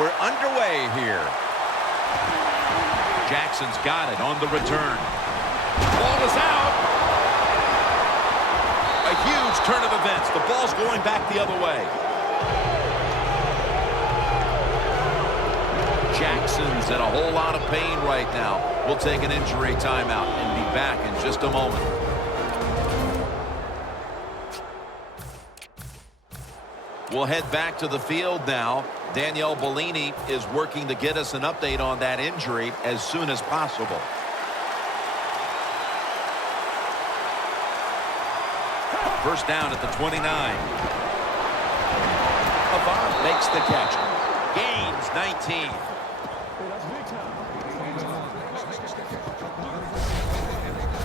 We're underway here. Jackson's got it on the return. Ball is out. A huge turn of events. The ball's going back the other way. Jackson's in a whole lot of pain right now. We'll take an injury timeout and be back in just a moment. We'll head back to the field now. Danielle Bellini is working to get us an update on that injury as soon as possible. First down at the 29. Avant makes the catch. Gains 19.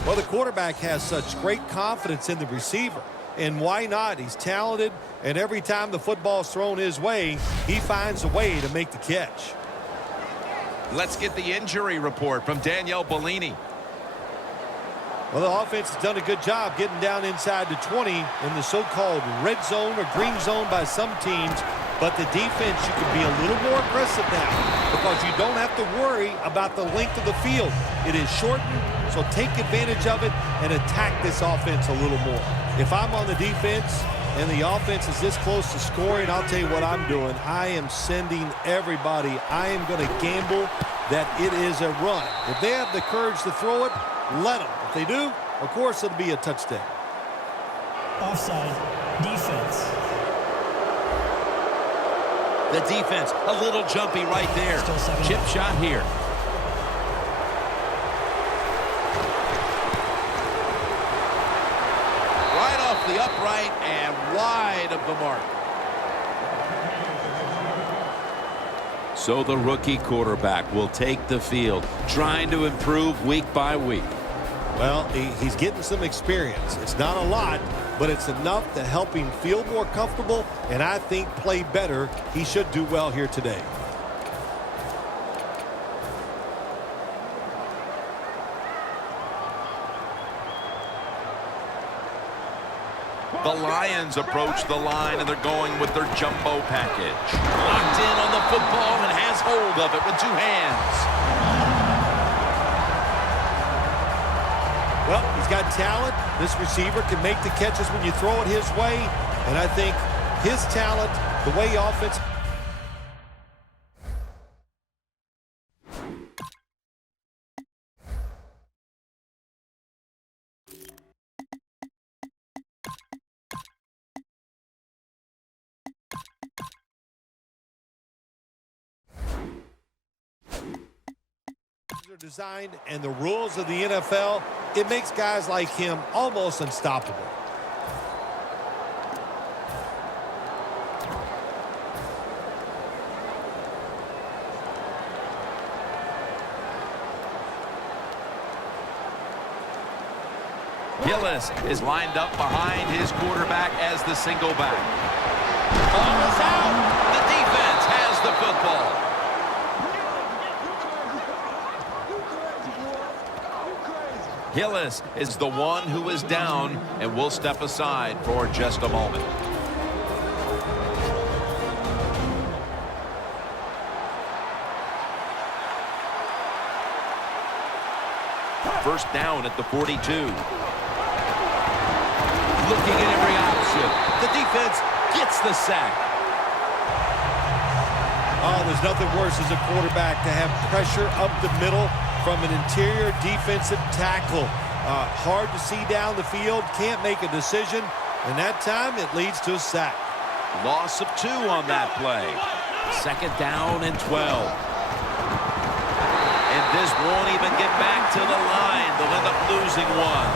Well, the quarterback has such great confidence in the receiver. And why not? He's talented, and every time the football's thrown his way, he finds a way to make the catch. Let's get the injury report from Danielle Bellini. Well, the offense has done a good job getting down inside the 20 in the so-called red zone or green zone by some teams. But the defense, you can be a little more aggressive now because you don't have to worry about the length of the field. It is shortened, so take advantage of it and attack this offense a little more. If I'm on the defense and the offense is this close to scoring, I'll tell you what I'm doing. I am sending everybody. I am going to gamble that it is a run. If they have the courage to throw it, let them. If they do, of course it'll be a touchdown. Offside, defense. The defense, a little jumpy right there. Chip shot here. Right off the upright and wide of the mark. So the rookie quarterback will take the field, trying to improve week by week. Well, he's getting some experience. It's not a lot, but it's enough to help him feel more comfortable and I think play better. He should do well here today. The Lions approach the line, and they're going with their jumbo package. Locked in on the football and has hold of it with two hands. Well, he's got talent. This receiver can make the catches when you throw it his way. And I think his talent, the way offense... are designed and the rules of the NFL, it makes guys like him almost unstoppable. Gillis is lined up behind his quarterback as the single back. Ball is out. The defense has the football. Gillis is the one who is down, and will step aside for just a moment. First down at the 42. Looking at every option. The defense gets the sack. Oh, there's nothing worse as a quarterback to have pressure up the middle from an interior defensive tackle. Hard to see down the field, can't make a decision, and that time it leads to a sack. Loss of 2 on that play. Second down and 12. And this won't even get back to the line. They'll end up losing one.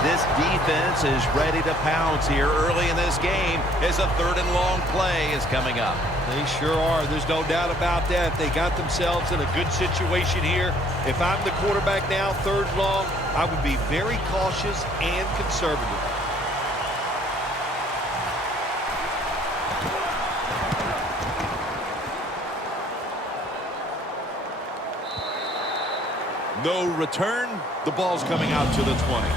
This defense is ready to pounce here early in this game as a third and long play is coming up. They sure are. There's no doubt about that. They got themselves in a good situation here. If I'm the quarterback now, third long, I would be very cautious and conservative. No return. The ball's coming out to the 20.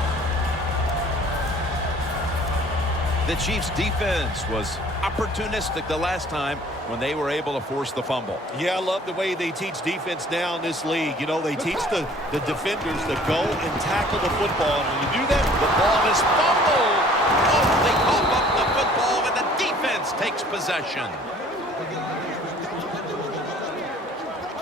The Chiefs defense was opportunistic the last time when they were able to force the fumble. Yeah, I love the way they teach defense now in this league. You know, they teach the defenders to go and tackle the football. And when you do that, The ball is fumbled. Oh, they cough up the football and the defense takes possession.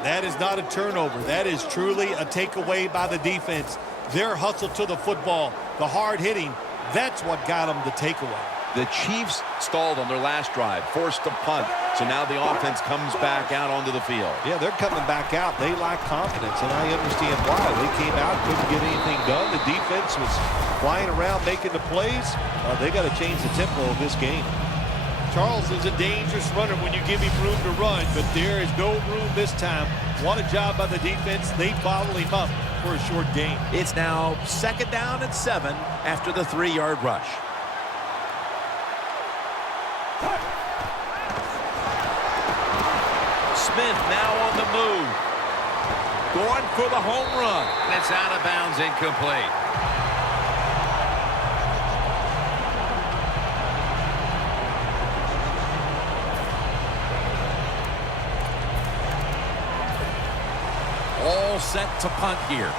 that is not a turnover. That is truly a takeaway by the defense. Their hustle to the football, the hard hitting, that's what got them the takeaway. The Chiefs stalled on their last drive, forced to punt. So now the offense comes back out onto the field. Yeah, they're coming back out. They lack confidence, and I understand why. They came out, couldn't get anything done. The defense was flying around making the plays. They got to change the tempo of this game. Charles is a dangerous runner when you give him room to run, but there is no room this time. What a job by the defense. They bottle him up for a short gain. It's now 2nd down and 7 after the 3-yard rush. Smith now on the move. Going for the home run. And it's out of bounds, incomplete. All set to punt here.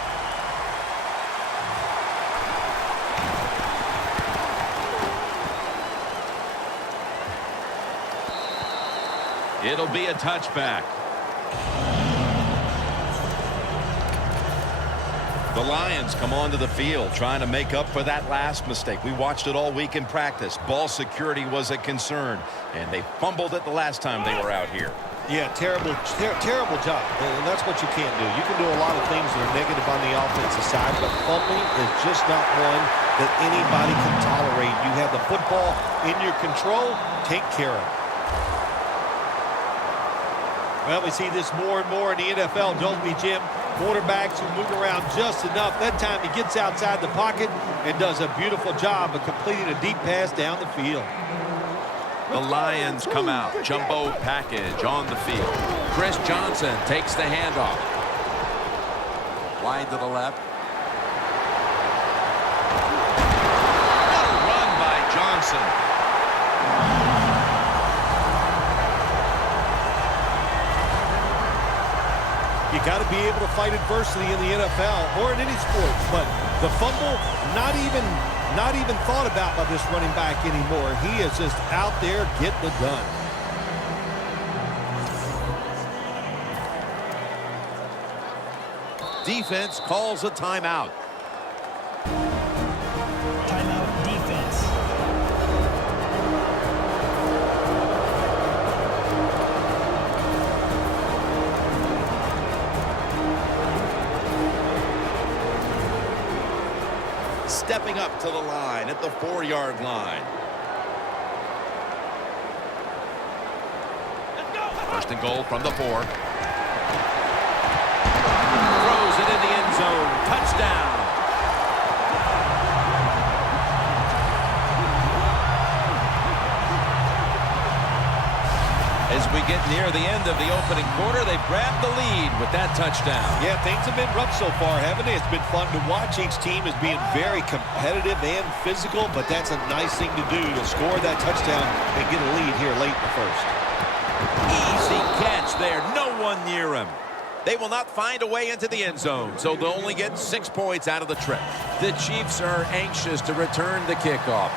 It'll be a touchback. The Lions come onto the field trying to make up for that last mistake. We watched it all week in practice. Ball security was a concern, and they fumbled it the last time they were out here. Yeah, terrible job. And that's what you can't do. You can do a lot of things that are negative on the offensive side, but fumbling is just not one that anybody can tolerate. You have the football in your control. Take care of it. Well, we see this more and more in the NFL, don't we, Jim? Quarterbacks who move around just enough. That time he gets outside the pocket and does a beautiful job of completing a deep pass down the field. The Lions come out. Jumbo package on the field. Chris Johnson takes the handoff. Wide to the left. What a run by Johnson. You got to be able to fight adversity in the NFL or in any sport, but the fumble, not even thought about by this running back anymore. He is just out there getting it done. Defense calls a timeout. Timeout defense. Stepping up to the line at the 4-yard line. First and goal from the 4. Throws it in the end zone. Touchdown. As we get near the end of the opening quarter, they've grabbed the lead with that touchdown. Yeah, things have been rough so far, haven't they? It's been fun to watch. Each team is being very competitive and physical, but that's a nice thing to do, to score that touchdown and get a lead here late in the first. Easy catch there. No one near him. They will not find a way into the end zone, so they'll only get 6 points out of the trip. The Chiefs are anxious to return the kickoff.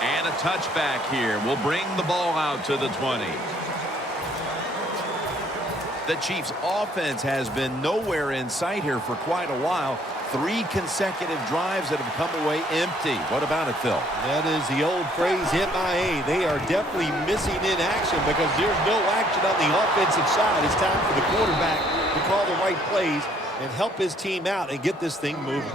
And a touchback here will bring the ball out to the 20. The Chiefs' offense has been nowhere in sight here for quite a while. 3 consecutive drives that have come away empty. What about it, Phil? That is the old phrase, MIA. They are definitely missing in action because there's no action on the offensive side. It's time for the quarterback to call the right plays and help his team out and get this thing moving.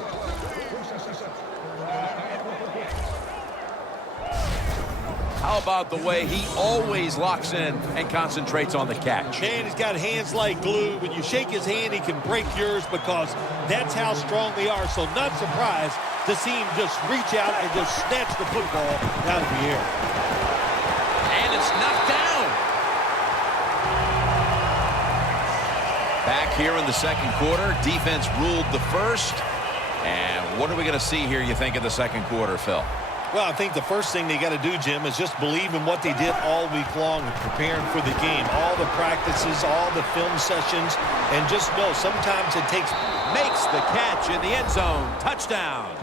How about the way he always locks in and concentrates on the catch? Man, he's got hands like glue. When you shake his hand, he can break yours because that's how strong they are. So not surprised to see him just reach out and just snatch the football out of the air. And it's knocked down. Back here in the second quarter. Defense ruled the first. And what are we going to see here, you think, in the second quarter, Phil? Well, I think the first thing they got to do, Jim, is just believe in what they did all week long in preparing for the game. All the practices, all the film sessions, and just know sometimes it takes... Makes the catch in the end zone. Touchdown.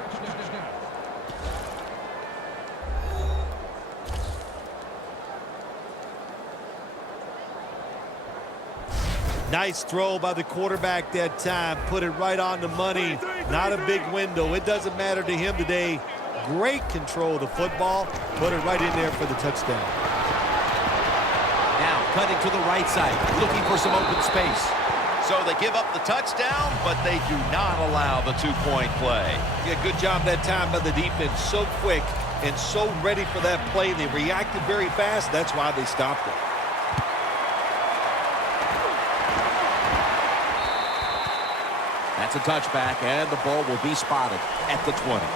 Nice throw by the quarterback that time. Put it right on the money. Not a big window. It doesn't matter to him today. Great control of the football. Put it right in there for the touchdown. Now cutting to the right side, looking for some open space. So they give up the touchdown, but they do not allow the two-point play. Yeah, good job that time by the defense. So quick and so ready for that play. They reacted very fast. That's why they stopped it. That's a touchback, and the ball will be spotted at the 20.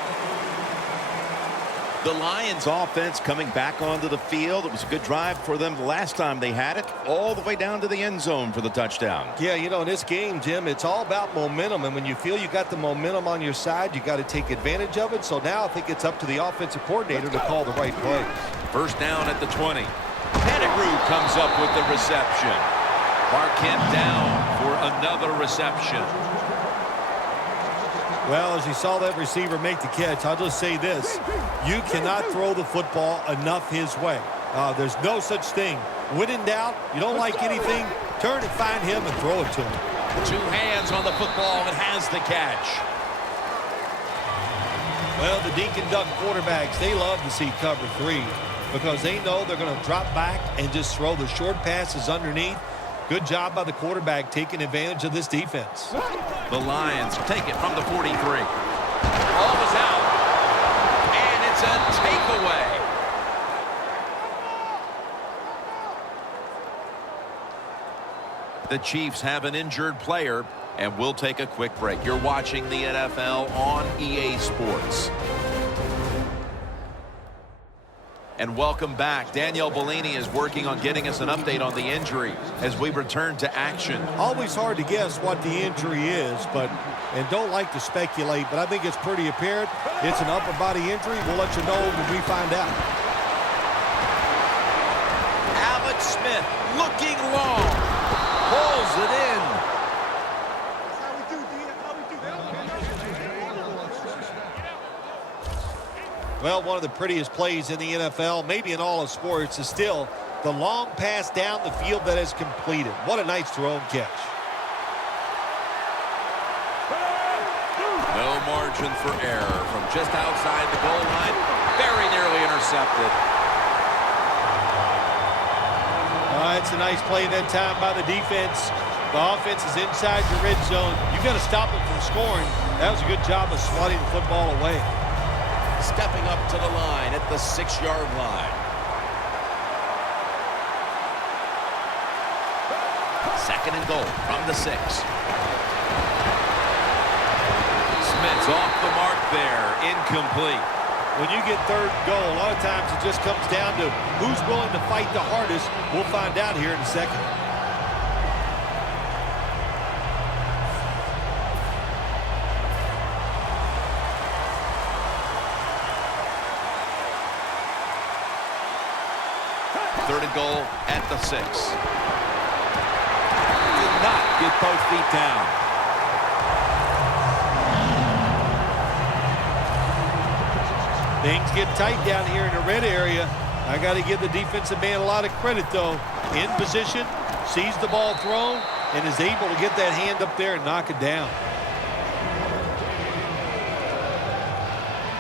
The Lions offense coming back onto the field. It was a good drive for them the last time they had it, all the way down to the end zone for the touchdown. Yeah, you know, in this game, Jim, it's all about momentum. And when you feel you got the momentum on your side, you got to take advantage of it. So now I think it's up to the offensive coordinator to call the right play. First down at the 20. Pettigrew comes up with the reception. Marquette down for another reception. Well, as you saw that receiver make the catch, I'll just say this. You cannot throw the football enough his way. There's no such thing. When in doubt, you don't like anything, turn and find him and throw it to him. Two hands on the football and has the catch. Well, the Deacon Duck quarterbacks, they love to see cover 3 because they know they're going to drop back and just throw the short passes underneath. Good job by the quarterback taking advantage of this defense. The Lions take it from the 43. Ball was out. And it's a takeaway. The Chiefs have an injured player, and we'll take a quick break. You're watching the NFL on EA Sports. And welcome back. Danielle Bellini is working on getting us an update on the injury as we return to action. Always hard to guess what the injury is, and don't like to speculate, but I think it's pretty apparent. It's an upper body injury. We'll let you know when we find out. Alex Smith looking long. Pulls it in. Well, one of the prettiest plays in the NFL, maybe in all of sports, is still the long pass down the field that is completed. What a nice throw and catch. No margin for error from just outside the goal line. Very nearly intercepted. It's a nice play that time by the defense. The offense is inside your red zone. You got to stop it from scoring. That was a good job of swatting the football away. Stepping up to the line at the 6-yard line. Second and goal from the 6. Smith's off the mark there. Incomplete. When you get third and goal, a lot of times it just comes down to who's willing to fight the hardest. We'll find out here in a second. Third and goal at the 6. Did not get both feet down. Things get tight down here in the red area. I got to give the defensive man a lot of credit, though. In position, sees the ball thrown, and is able to get that hand up there and knock it down.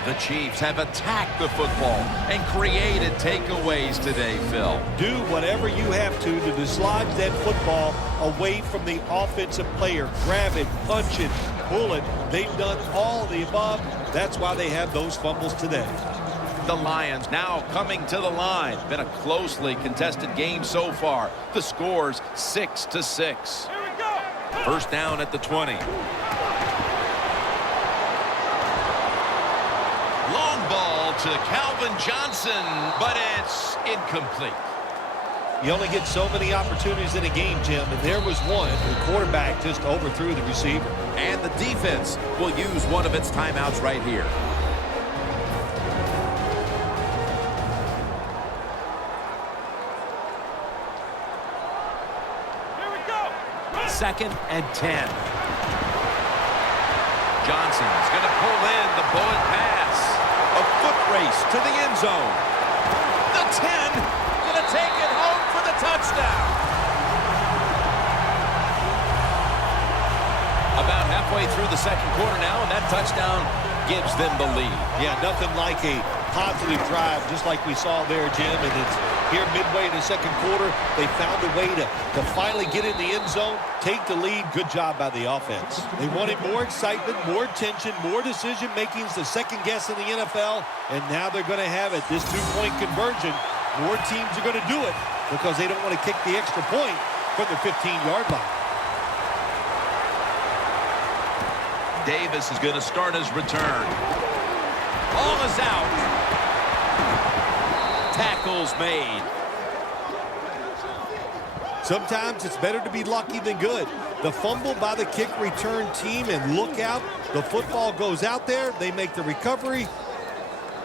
The Chiefs have attacked the football and created takeaways today, Phil. Do whatever you have to dislodge that football away from the offensive player. Grab it, punch it, pull it. They've done all of the above. That's why they have those fumbles today. The Lions now coming to the line. Been a closely contested game so far. The score's 6-6. First down at the 20. Long ball to Calvin Johnson, but it's incomplete. You only get so many opportunities in a game, Jim, and there was one. The quarterback just overthrew the receiver. And the defense will use one of its timeouts right here. Second and 10. Johnson's going to pull in the bullet pass. A foot race to the end zone. The 10 going to take it home for the touchdown. About halfway through the second quarter now, and that touchdown gives them the lead. Yeah, nothing like a positive drive, just like we saw there, Jim. And it's here midway in the second quarter, they found a way to finally get in the end zone, take the lead. Good job by the offense. They wanted more excitement, more tension, more decision-making, the second guess in the NFL, and now they're going to have it. This two-point conversion, more teams are going to do it because they don't want to kick the extra point from the 15-yard line. Davis is going to start his return. Ball is out. Tackles made. Sometimes it's better to be lucky than good. The fumble by the kick return team, and look out. The football goes out there. They make the recovery.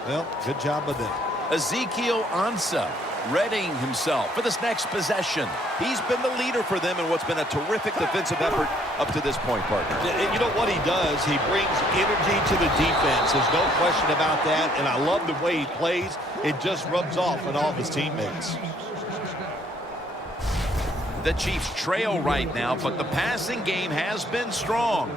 Well, good job of them. Ezekiel Ansah readying himself for this next possession. He's been the leader for them in what's been a terrific defensive effort up to this point, partner. And you know what he does? He brings energy to the defense. There's no question about that, and I love the way he plays. It just rubs off on all of his teammates. The Chiefs trail right now, but the passing game has been strong.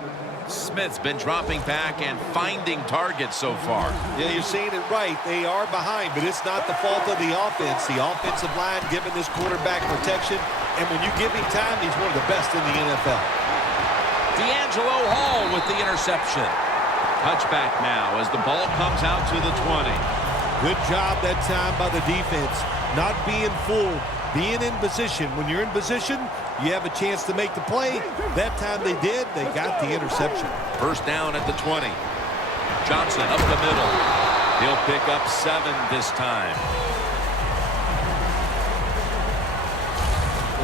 Smith's been dropping back and finding targets so far. Yeah, you're saying it right. They are behind, but it's not the fault of the offense. The offensive line giving this quarterback protection, and when you give him time, he's one of the best in the NFL. D'Angelo Hall with the interception. Touchback now as the ball comes out to the 20. Good job that time by the defense. Not being fooled, being in position. When you're in position, you have a chance to make the play. That time they did. They got the interception. First down at the 20. Johnson up the middle. He'll pick up 7 this time.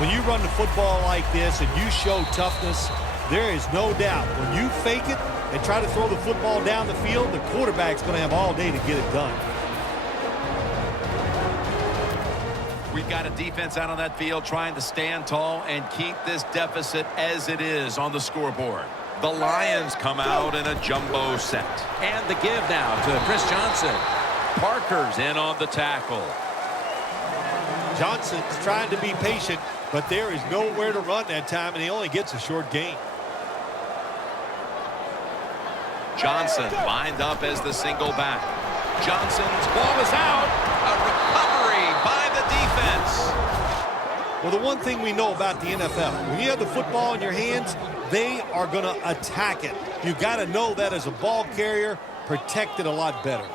When you run the football like this and you show toughness, there is no doubt. When you fake it and try to throw the football down the field, the quarterback's going to have all day to get it done. We've got a defense out on that field trying to stand tall and keep this deficit as it is on the scoreboard. The Lions come out in a jumbo set. And the give now to Chris Johnson. Parker's in on the tackle. Johnson's trying to be patient, but there is nowhere to run that time, and he only gets a short gain. Johnson lined up as the single back. Johnson's ball is out. A recovery by the defense. Well, the one thing we know about the NFL, when you have the football in your hands, they are going to attack it. You got to know that as a ball carrier, protect it a lot better.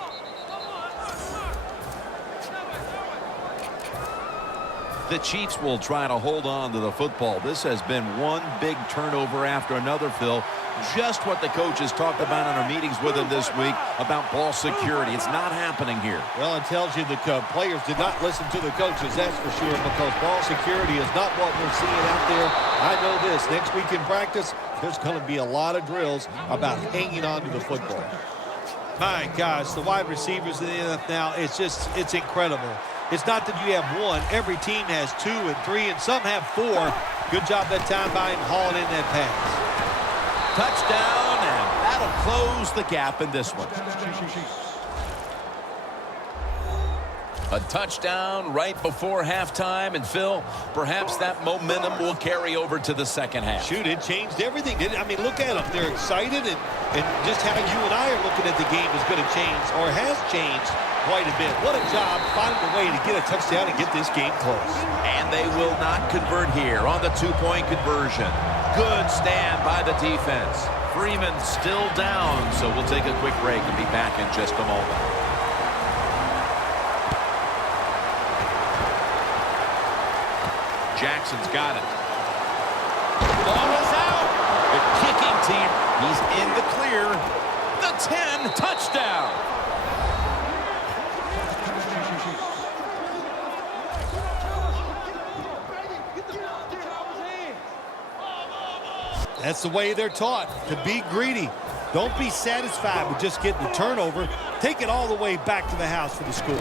The Chiefs will try to hold on to the football. This has been one big turnover after another, Phil. Just what the coaches talked about in our meetings with him this week about ball security. It's not happening here. Well, it tells you the players did not listen to the coaches, that's for sure, because ball security is not what we're seeing out there. I know this. Next week in practice, there's going to be a lot of drills about hanging on to the football. My gosh, the wide receivers in the NFL now, it's incredible. It's not that you have one. Every team has 2 and 3, and some have 4. Good job that time by him hauling in that pass. Touchdown, and that'll close the gap in this one. A touchdown right before halftime, and Phil, perhaps that momentum will carry over to the second half. Shoot, it changed everything, didn't it? I mean, look at them. They're excited, and just how you and I are looking at the game is going to change, or has changed quite a bit. What a job finding a way to get a touchdown and get this game close. And they will not convert here on the two-point conversion. Good stand by the defense. Freeman still down, so we'll take a quick break and be back in just a moment. Jackson's got it. Ball is out. The kicking team, he's in the clear. The 10, touchdown. That's the way they're taught, to be greedy. Don't be satisfied with just getting the turnover. Take it all the way back to the house for the score.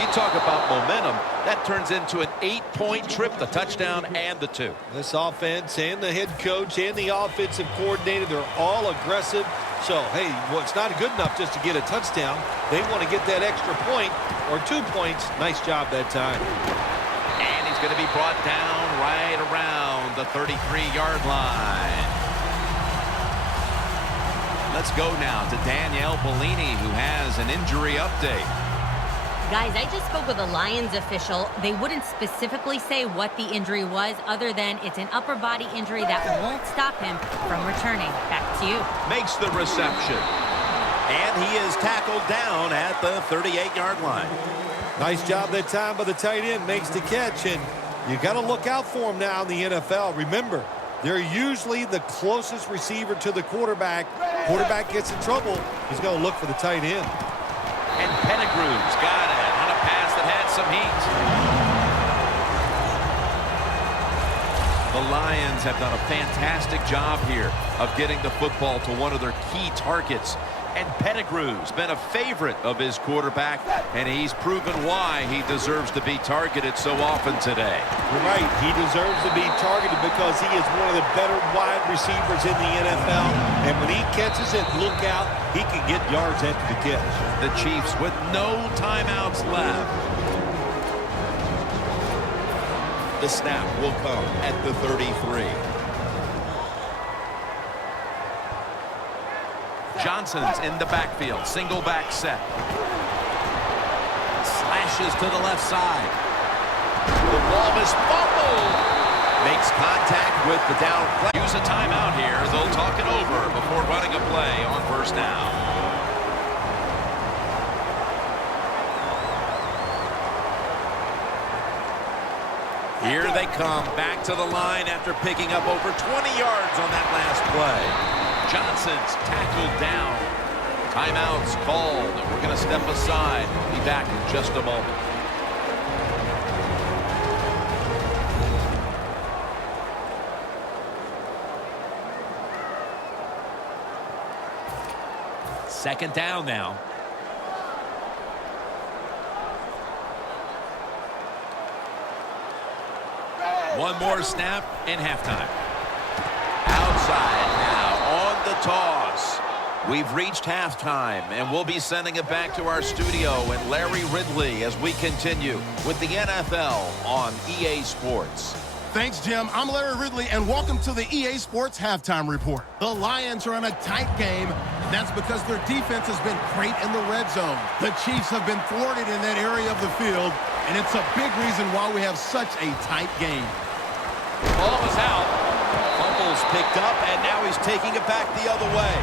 You talk about momentum. That turns into an 8-point trip, the touchdown and the 2. This offense and the head coach and the offensive coordinator, they're all aggressive. So, hey, well, it's not good enough just to get a touchdown. They want to get that extra point or 2 points. Nice job that time. And he's going to be brought down right around the 33-yard line. Let's go now to Danielle Bellini, who has an injury update. Guys, I just spoke with a Lions official. They wouldn't specifically say what the injury was other than it's an upper body injury that won't stop him from returning. Back to you. Makes the reception. And he is tackled down at the 38-yard line. Nice job that time by the tight end. Makes the catch, and you got to look out for him now in the NFL. Remember, they're usually the closest receiver to the quarterback. Quarterback gets in trouble, he's going to look for the tight end. And Pettigrew's got it on a pass that had some heat. The Lions have done a fantastic job here of getting the football to one of their key targets. And Pettigrew's been a favorite of his quarterback, and he's proven why he deserves to be targeted so often today. You're right. He deserves to be targeted because he is one of the better wide receivers in the NFL. And when he catches it, look out, he can get yards after the catch. The Chiefs with no timeouts left. The snap will come at the 33. Johnson's in the backfield. Single back set. Slashes to the left side. The ball is fumbled. Makes contact with the down play. Use a timeout here. They'll talk it over before running a play on first down. Here they come back to the line after picking up over 20 yards on that last play. Johnson's tackled down. Timeout's called. We're going to step aside. Be back in just a moment. Second down now. One more snap and halftime. Outside now on the toss. We've reached halftime, and we'll be sending it back to our studio and Larry Ridley as we continue with the NFL on EA Sports. Thanks, Jim. I'm Larry Ridley, and welcome to the EA Sports Halftime Report. The Lions are in a tight game, and that's because their defense has been great in the red zone. The Chiefs have been thwarted in that area of the field, and it's a big reason why we have such a tight game. Ball is out. Fumble's picked up, and now he's taking it back the other way.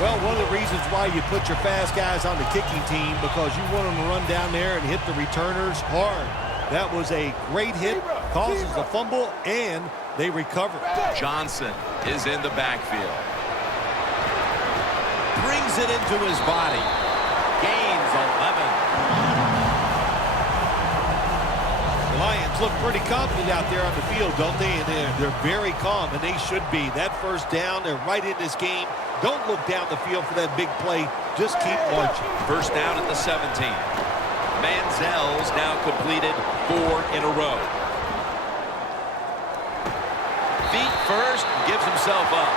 Well, one of the reasons why you put your fast guys on the kicking team because you want them to run down there and hit the returners hard. That was a great hit, causes a fumble, and they recover. Johnson is in the backfield. Brings it into his body. Gains 11. The Lions look pretty confident out there on the field, don't they? And they're very calm, and they should be. That first down, they're right in this game. Don't look down the field for that big play. Just keep marching. First down at the 17. Manziel's now completed 4 in a row. Feet first, gives himself up.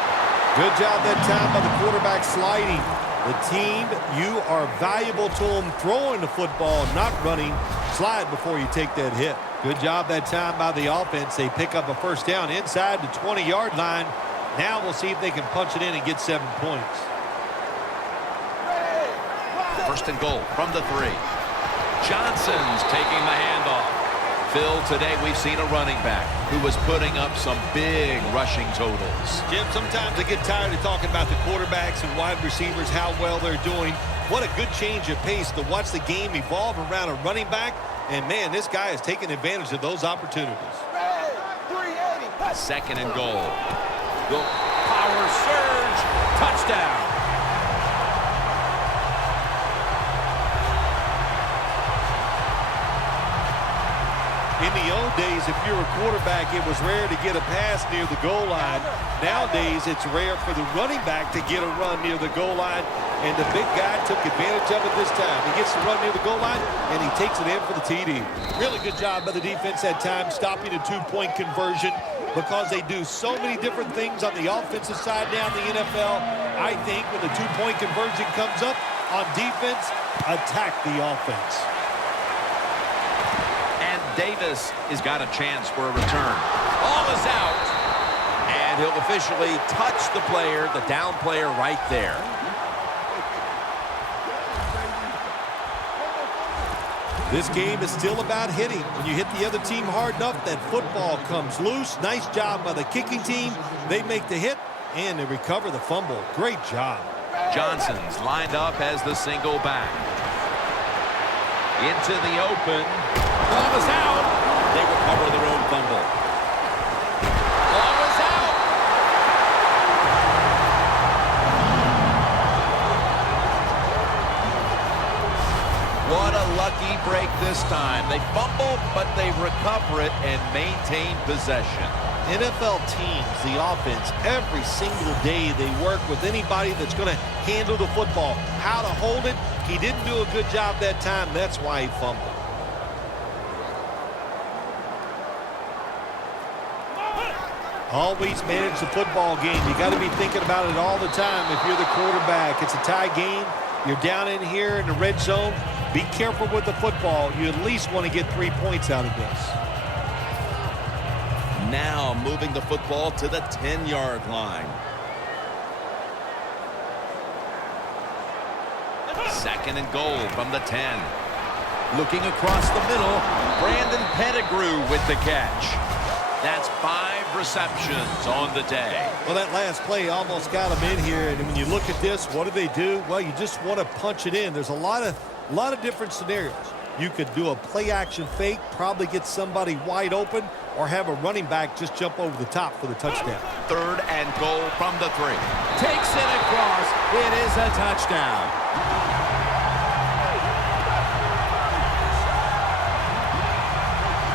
Good job that time by the quarterback sliding. The team, you are valuable to them throwing the football, not running. Slide before you take that hit. Good job that time by the offense. They pick up a first down inside the 20-yard line. Now we'll see if they can punch it in and get 7 points. First and goal from the 3. Johnson's taking the handoff. Phil, today we've seen a running back who was putting up some big rushing totals. Jim, sometimes I get tired of talking about the quarterbacks and wide receivers, how well they're doing. What a good change of pace to watch the game evolve around a running back. And, man, this guy is taking advantage of those opportunities. Second and goal. The power surge. Touchdown. In the old days, if you're a quarterback, it was rare to get a pass near the goal line. Nowadays, it's rare for the running back to get a run near the goal line, and the big guy took advantage of it this time. He gets the run near the goal line, and he takes it in for the TD. Really good job by the defense that time, stopping a two-point conversion, because they do so many different things on the offensive side now in the NFL. I think when the two-point conversion comes up on defense, attack the offense. Davis has got a chance for a return. Ball is out, and he'll officially touch the player, the down player right there. This game is still about hitting. When you hit the other team hard enough, that football comes loose. Nice job by the kicking team. They make the hit, and they recover the fumble. Great job. Johnson's lined up as the single back. Into the open. Ball is out. They recover their own fumble. Ball is out. What a lucky break this time. They fumble, but they recover it and maintain possession. NFL teams, the offense, every single day they work with anybody that's going to handle the football. How to hold it. He didn't do a good job that time. That's why he fumbled. Always manage the football game. You got to be thinking about it all the time if you're the quarterback. It's a tie game. You're down in here in the red zone. Be careful with the football. You at least want to get 3 points out of this. Now moving the football to the 10-yard line. Second and goal from the 10. Looking across the middle, Brandon Pettigrew with the catch. That's 5 receptions on the day. Well, that last play almost got him in here. And when you look at this, what do? Well, you just want to punch it in. There's a lot of different scenarios. You could do a play-action fake, probably get somebody wide open, or have a running back just jump over the top for the touchdown. Third and goal from the 3. Takes it across. It is a touchdown.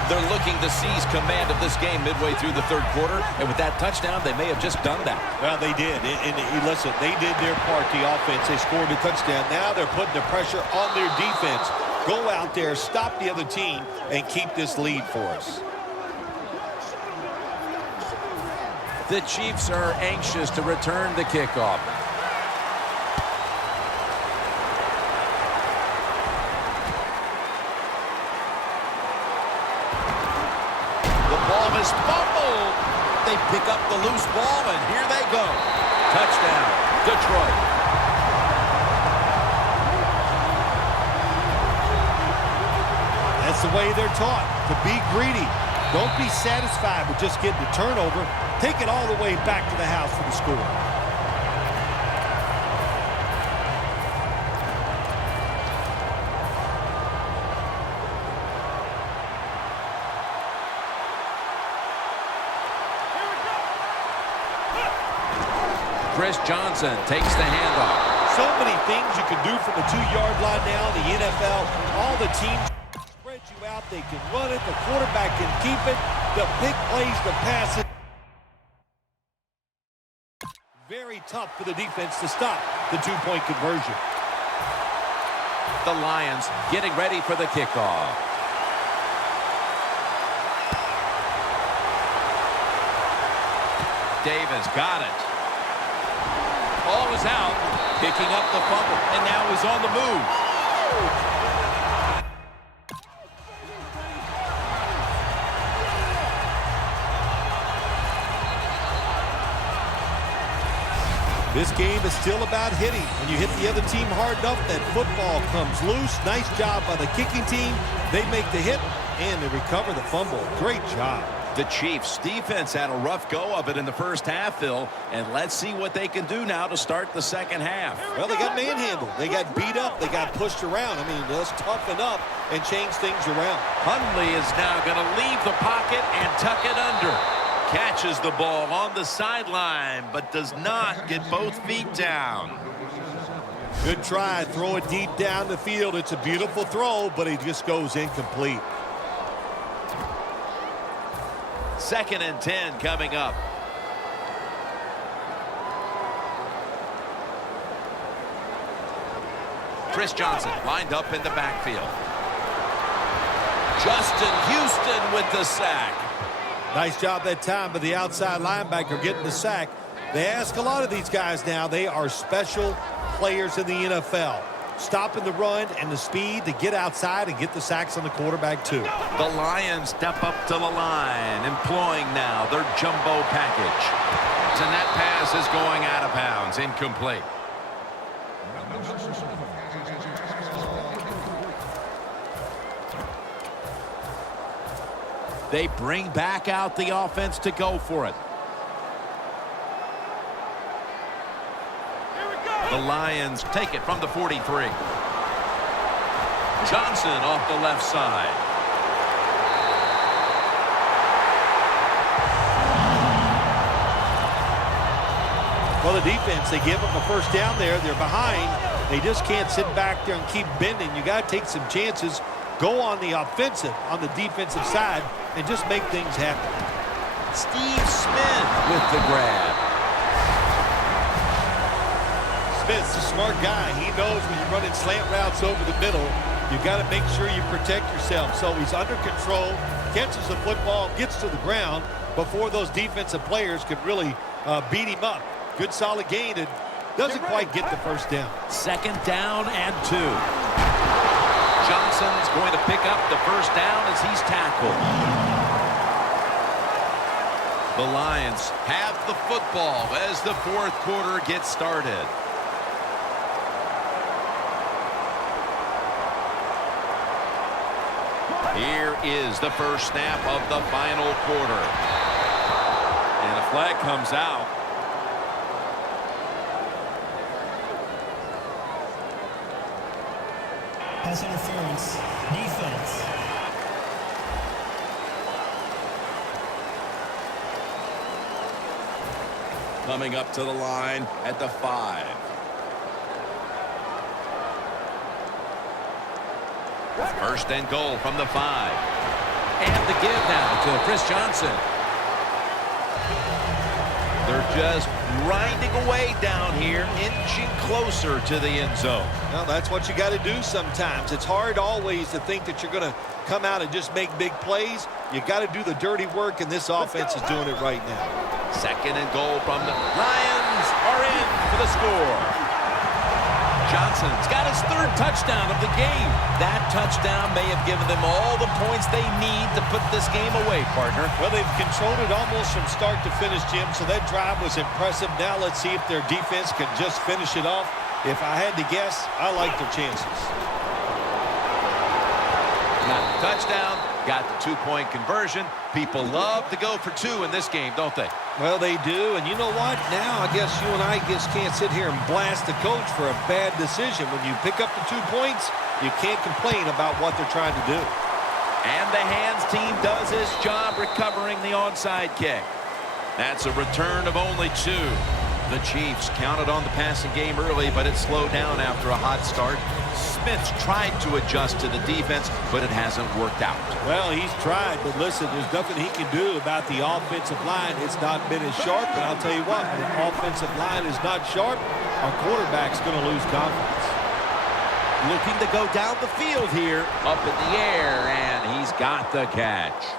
They're looking to seize command of this game midway through the third quarter, and with that touchdown, they may have just done that. Well, they did. And listen, they did their part, the offense. They scored the touchdown. Now they're putting the pressure on their defense. Go out there, stop the other team, and keep this lead for us. The Chiefs are anxious to return the kickoff. The ball is fumbled. They pick up the loose ball, and here they go. Touchdown, Detroit. That's the way they're taught, to be greedy. Don't be satisfied with just getting the turnover. Take it all the way back to the house for the score. Chris Johnson takes the handoff. So many things you can do from the 2-yard line now in the NFL. All the teams spread you out. They can run it. The quarterback can keep it. The big plays, the passes. Very tough for the defense to stop the 2-point conversion. The Lions getting ready for the kickoff. Davis got it. Ball is out, picking up the fumble, and now he's on the move. This game is still about hitting. When you hit the other team hard enough, that football comes loose. Nice job by the kicking team. They make the hit, and they recover the fumble. Great job. The Chiefs' defense had a rough go of it in the first half, Phil, and let's see what they can do now to start the second half. Well, they got manhandled. They got beat up. They got pushed around. I mean, let's toughen up and change things around. Hundley is now going to leave the pocket and tuck it under. Catches the ball on the sideline, but does not get both feet down. Good try. Throw it deep down the field. It's a beautiful throw, but it just goes incomplete. 2nd and 10 coming up. Chris Johnson lined up in the backfield. Justin Houston with the sack. Nice job that time by the outside linebacker getting the sack. They ask a lot of these guys now. They are special players in the NFL. Stopping the run and the speed to get outside and get the sacks on the quarterback too. The Lions step up to the line, employing now their jumbo package. And that pass is going out of bounds, incomplete. They bring back out the offense to go for it. The Lions take it from the 43. Johnson off the left side. Well, the defense, they give them a first down there. They're behind. They just can't sit back there and keep bending. You got to take some chances. Go on the offensive, on the defensive side, and just make things happen. Steve Smith with the grab. Smith's a smart guy. He knows when you're running slant routes over the middle, you got to make sure you protect yourself. So he's under control, catches the football, gets to the ground before those defensive players could really beat him up. Good solid gain and doesn't quite get the first down. 2nd down and 2. Johnson's going to pick up the first down as he's tackled. The Lions have the football as the 4th quarter gets started. Here is the first snap of the final quarter. And a flag comes out. Pass interference. Defense. Coming up to the line at the 5. First and goal from the 5. And the give now to Chris Johnson. They're just grinding away down here, inching closer to the end zone. Well, that's what you got to do sometimes. It's hard always to think that you're going to come out and just make big plays. You got to do the dirty work, and this offense is doing it right now. 2nd and goal from the Lions are in for the score. Johnson's got his 3rd touchdown of the game. That touchdown may have given them all the points they need to put this game away, partner. Well, they've controlled it almost from start to finish, Jim, so that drive was impressive. Now let's see if their defense can just finish it off. If I had to guess, I like their chances. Got the touchdown, got the 2-point conversion. People love to go for 2 in this game, don't they? Well, they do, and you know what? Now I guess you and I just can't sit here and blast the coach for a bad decision. When you pick up the 2 points, you can't complain about what they're trying to do. And the hands team does its job recovering the onside kick. That's a return of only 2. The Chiefs counted on the passing game early, but it slowed down after a hot start. Smith's tried to adjust to the defense, but it hasn't worked out. Well, he's tried, but listen, there's nothing he can do about the offensive line. It's not been as sharp, and I'll tell you what, when the offensive line is not sharp, our quarterback's going to lose confidence. Looking to go down the field here, up in the air, and he's got the catch.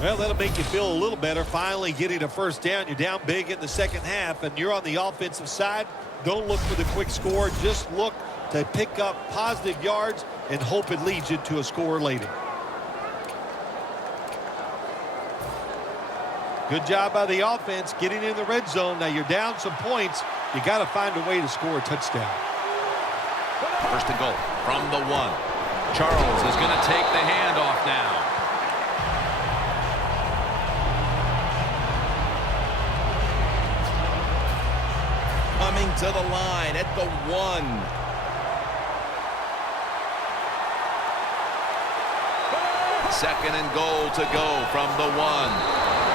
Well, that'll make you feel a little better. Finally getting a first down. You're down big in the 2nd half, and you're on the offensive side. Don't look for the quick score. Just look to pick up positive yards and hope it leads you to a score later. Good job by the offense getting in the red zone. Now you're down some points. You got to find a way to score a touchdown. First and goal from the 1. Charles is going to take the handoff now. Coming to the line at the 1. Second and goal to go from the 1.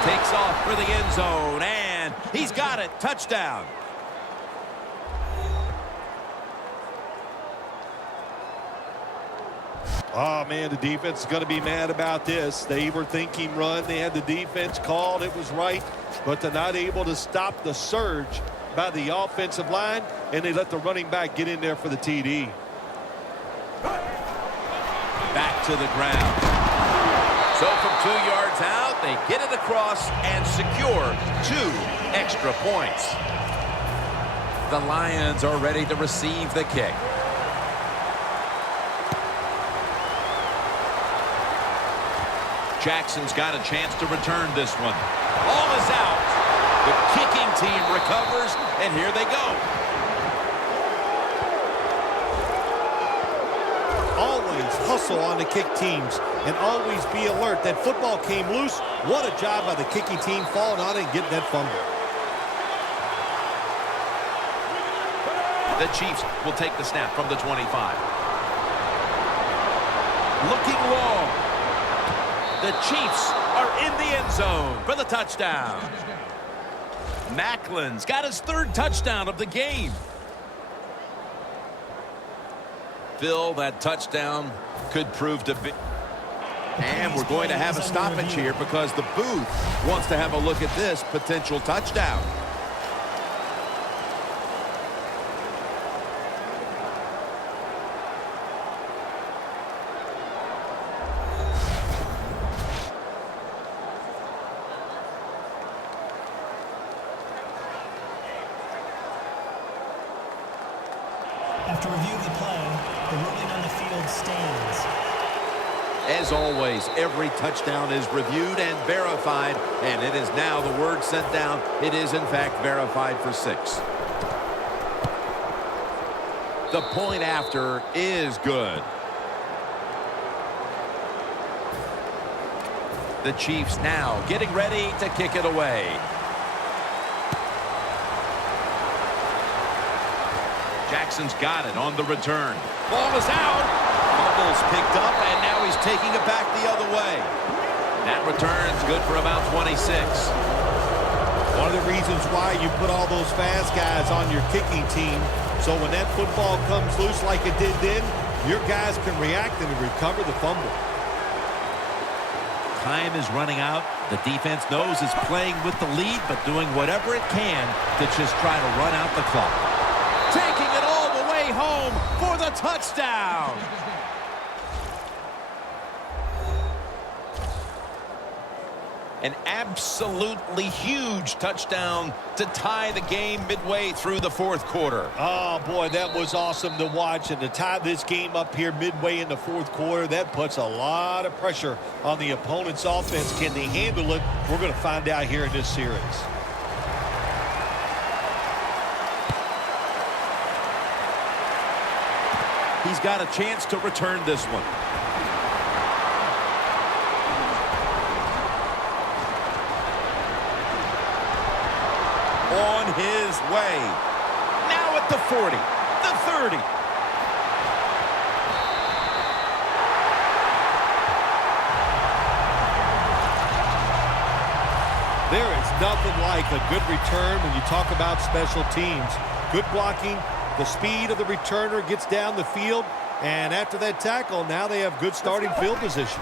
Takes off for the end zone, and he's got it. Touchdown. Oh, man, the defense is going to be mad about this. They were thinking run. They had the defense called. It was right. But they're not able to stop the surge by the offensive line, and they let the running back get in there for the TD. Back to the ground. So from 2 yards out, they get it across and secure 2 extra points. The Lions are ready to receive the kick. Jackson's got a chance to return this one. Ball is out. The kicking team recovers, and here they go. Always hustle on the kick teams and always be alert. That football came loose. What a job by the kicking team falling on it and getting that fumble. The Chiefs will take the snap from the 25. Looking long. The Chiefs are in the end zone for the touchdown. Macklin's got his 3rd touchdown of the game. Phil, that touchdown could prove to be... And we're going to have a stoppage here because the booth wants to have a look at this potential touchdown. After review of the play, the ruling on the field stands. As always, every touchdown is reviewed and verified, and it is now the word sent down. It is, in fact, verified for 6. The point after is good. The Chiefs now getting ready to kick it away. Jackson's got it on the return. Ball is out. Fumble's picked up, and now he's taking it back the other way. That return's good for about 26. One of the reasons why you put all those fast guys on your kicking team, so when that football comes loose like it did then, your guys can react and recover the fumble. Time is running out. The defense knows it's playing with the lead, but doing whatever it can to just try to run out the clock. Taking it all the way home for the touchdown. An absolutely huge touchdown to tie the game midway through the 4th quarter. Oh, boy, that was awesome to watch. And to tie this game up here midway in the 4th quarter, that puts a lot of pressure on the opponent's offense. Can they handle it? We're going to find out here in this series. He's got a chance to return this one. On his way. Now at the 40, the 30. There is nothing like a good return when you talk about special teams. Good blocking, the speed of the returner gets down the field, and after that tackle, now they have good starting field position.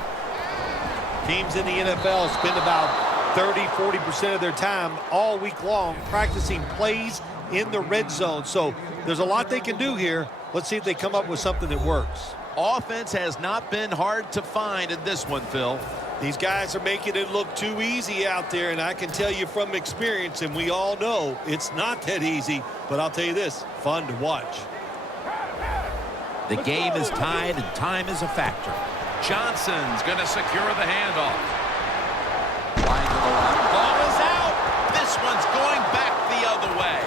Teams in the NFL spend about 30-40% of their time all week long practicing plays in the red zone. So there's a lot they can do here. Let's see if they come up with something that works. Offense has not been hard to find in this one, Phil. These guys are making it look too easy out there, and I can tell you from experience, and we all know it's not that easy, but I'll tell you this, fun to watch. The game is tied, and time is a factor. Johnson's going to secure the handoff. Line to the left. Ball is out. This one's going back the other way.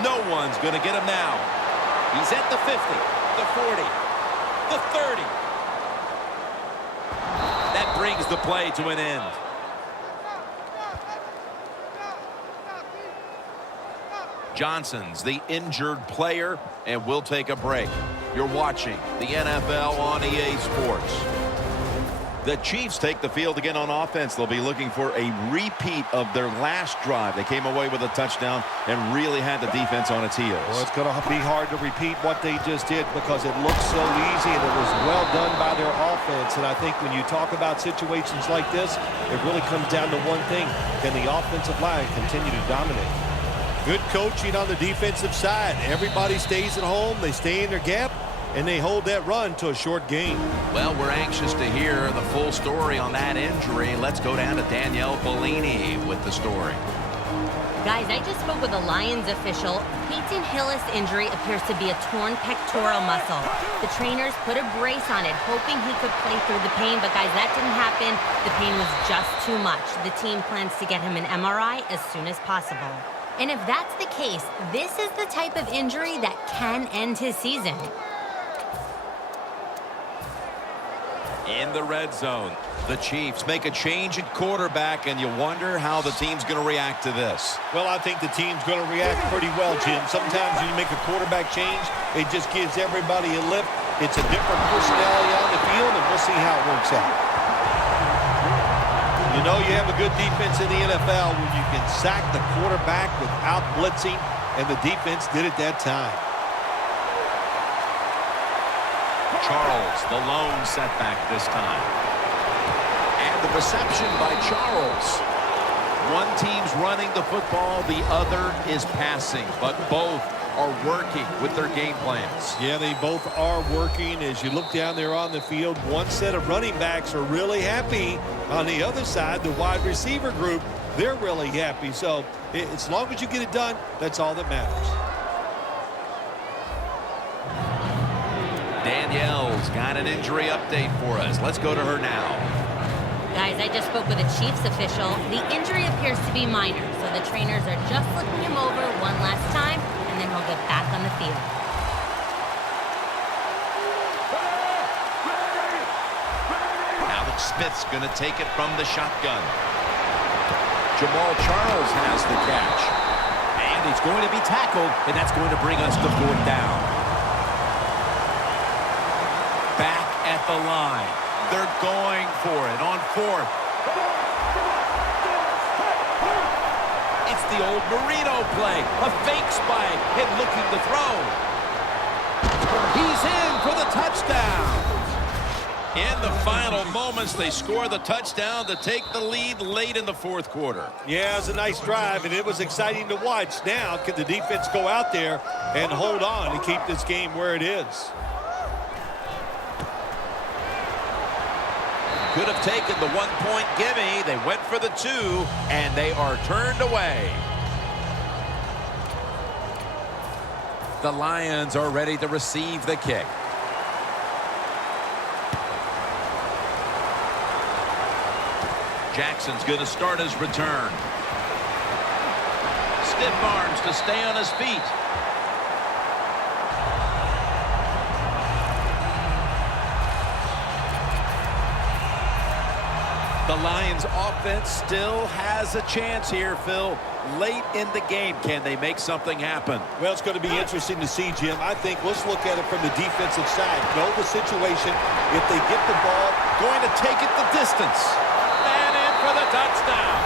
No one's going to get him now. He's at the 50, the 40, the 30. That brings the play to an end. Johnson's the injured player, and we'll take a break. You're watching the NFL on EA Sports. The Chiefs take the field again on offense. They'll be looking for a repeat of their last drive. They came away with a touchdown and really had the defense on its heels. Well, it's going to be hard to repeat what they just did because it looked so easy and it was well done by their offense. And I think when you talk about situations like this, it really comes down to one thing. Can the offensive line continue to dominate? Good coaching on the defensive side. Everybody stays at home. They stay in their gap. And they hold that run to a short gain. Well, we're anxious to hear the full story on that injury. Let's go down to Danielle Bellini with the story. Guys, I just spoke with a Lions official. Peyton Hillis' injury appears to be a torn pectoral muscle. The trainers put a brace on it, hoping he could play through the pain. But, guys, that didn't happen. The pain was just too much. The team plans to get him an MRI as soon as possible. And if that's the case, this is the type of injury that can end his season. In the red zone, the Chiefs make a change at quarterback, and you wonder how the team's going to react to this. Well, I think the team's going to react pretty well, Jim. Sometimes when you make a quarterback change, it just gives everybody a lift. It's a different personality on the field, and we'll see how it works out. You know you have a good defense in the NFL when you can sack the quarterback without blitzing, and the defense did it that time. Charles, the lone setback this time. And the reception by Charles. One team's running the football, the other is passing, but both are working with their game plans. Yeah, they both are working. As you look down there on the field, one set of running backs are really happy. On the other side, the wide receiver group, they're really happy. So as long as you get it done, that's all that matters. Danielle's got an injury update for us. Let's go to her now. Guys, I just spoke with a Chiefs official. The injury appears to be minor, so the trainers are just looking him over one last time, and then he'll get back on the field. Alex Smith's going to take it from the shotgun. Jamal Charles has the catch. And he's going to be tackled, and that's going to bring us to fourth down. Back at the line. They're going for it on fourth. It's the old Marino play. A fake spike and looking to throw. He's in for the touchdown. In the final moments, they score the touchdown to take the lead late in the fourth quarter. Yeah, it was a nice drive, and it was exciting to watch. Now, can the defense go out there and hold on to keep this game where it is? Could have taken the 1-point gimme. They went for the 2, and they are turned away. The Lions are ready to receive the kick. Jackson's going to start his return. Stiff arms to stay on his feet. The Lions offense still has a chance here, Phil. Late in the game, can they make something happen? Well, it's going to be interesting to see, Jim. I think let's look at it from the defensive side. Know the situation. If they get the ball, Going to take it the distance. And in for the touchdown.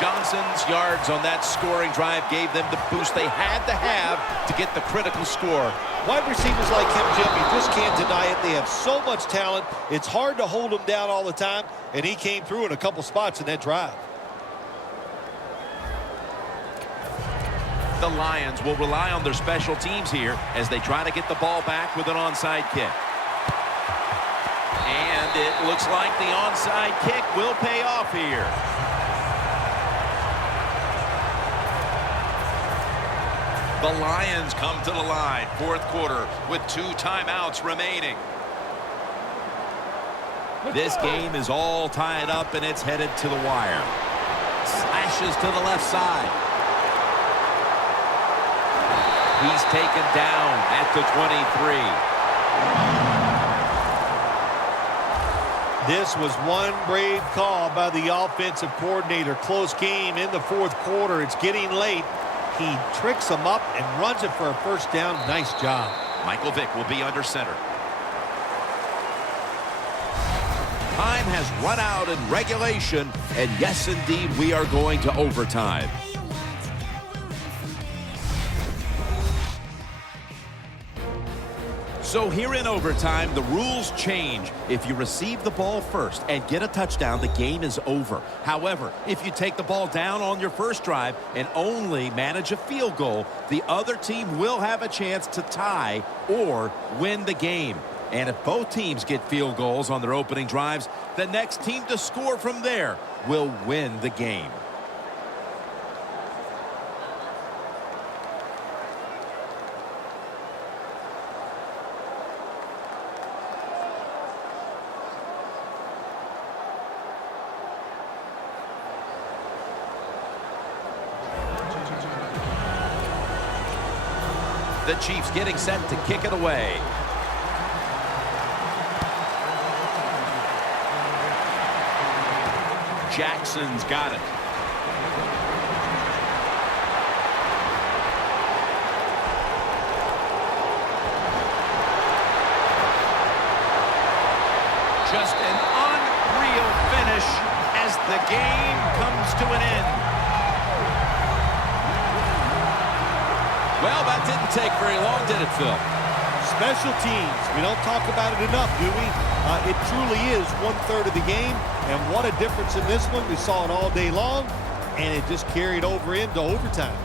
Johnson's yards on that scoring drive gave them the boost they had to have to get the critical score. wide receivers like him, Jim, you just can't deny it. They have so much talent. It's hard to hold them down all the time, and he came through in a couple spots in that drive. The Lions will rely on their special teams here as they try to get the ball back with an onside kick. And it looks like the onside kick will pay off here. The Lions come to the line, fourth quarter, with 2 timeouts remaining. This game is all tied up, and it's headed to the wire. Slashes to the left side. He's taken down at the 23. This was one brave call by the offensive coordinator. Close game in the fourth quarter. It's getting late. He tricks them up and runs it for a first down. Nice job. Michael Vick will be under center. Time has run out in regulation, and yes, indeed, we are going to overtime. So here in overtime, the rules change. If you receive the ball first and get a touchdown, the game is over. However, if you take the ball down on your first drive and only manage a field goal, the other team will have a chance to tie or win the game. And if both teams get field goals on their opening drives, the next team to score from there will win the game. The Chiefs getting set to kick it away. Jackson's got it. Just an unreal finish as the game comes to an end. Well, that didn't take very long, did it, Phil? Special teams. We don't talk about it enough, do we? It truly is 1/3 of the game, and what a difference in this one. We saw it all day long, and it just carried over into overtime.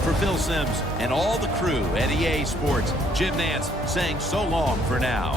For Phil Simms and all the crew at EA Sports, Jim Nantz saying so long for now.